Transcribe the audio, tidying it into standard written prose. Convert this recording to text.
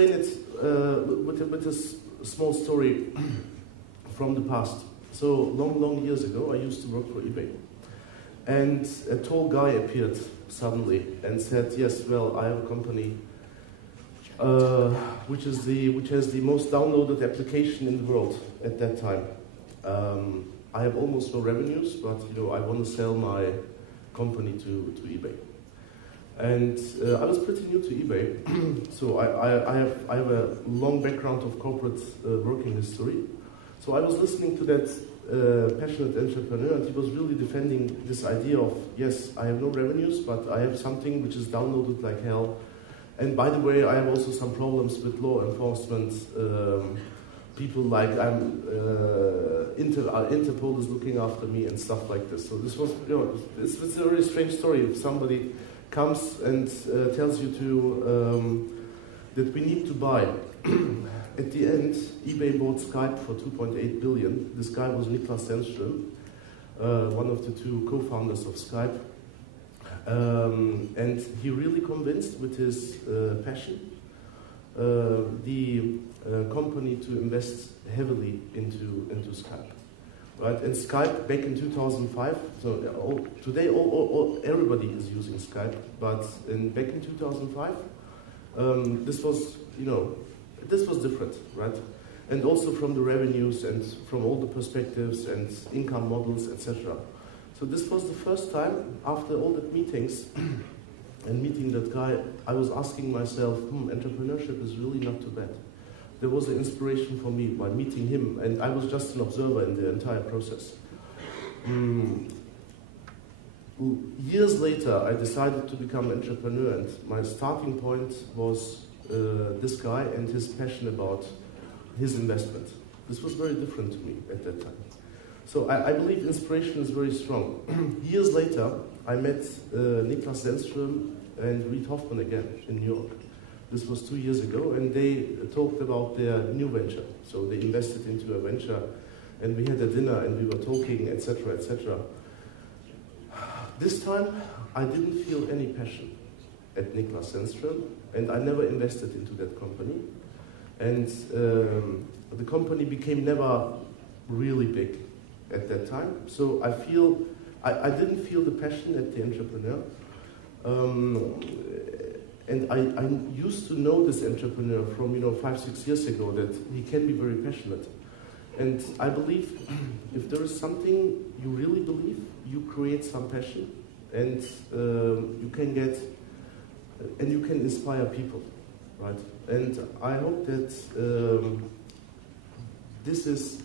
explain it with a small story from the past. So long years ago, I used to work for eBay. And a tall guy appeared suddenly and said, yes, well, I have a company which has the most downloaded application in the world at that time. I have almost no revenues, but I want to sell my company to eBay. And I was pretty new to eBay, so I have a long background of corporate working history. So I was listening to that passionate entrepreneur, and he was really defending this idea of, yes, I have no revenues, but I have something which is downloaded like hell. And by the way, I have also some problems with law enforcement. People like Interpol is looking after me and stuff like this. So this was, it's a very strange story. If somebody comes and tells you that we need to buy. At the end, eBay bought Skype for 2.8 billion. This guy was Niklas Zennström, one of the two co-founders of Skype. And he really convinced with his passion the company to invest heavily into Skype. Right? And Skype back in 2005, so today everybody is using Skype, but back in 2005, this was different, right? And also from the revenues and from all the perspectives and income models, etc. So this was the first time after all the meetings and meeting that guy, I was asking myself, entrepreneurship is really not too bad. There was an inspiration for me by meeting him, and I was just an observer in the entire process. Years later, I decided to become an entrepreneur, and my starting point was this guy and his passion about his investment. This was very different to me at that time. So I believe inspiration is very strong. Years later, I met Niklas Zennström and Reid Hoffman again in New York. This was 2 years ago, and they talked about their new venture. So they invested into a venture, and we had a dinner, and we were talking, etc., etc. This time, I didn't feel any passion at Niklas Zennström, and I never invested into that company. And the company became never really big at that time. So I didn't feel the passion at the entrepreneur. And I used to know this entrepreneur from 5-6 years ago, that he can be very passionate. And I believe if there is something you really believe, you create some passion, and you can get, and you can inspire people, right? And I hope that this is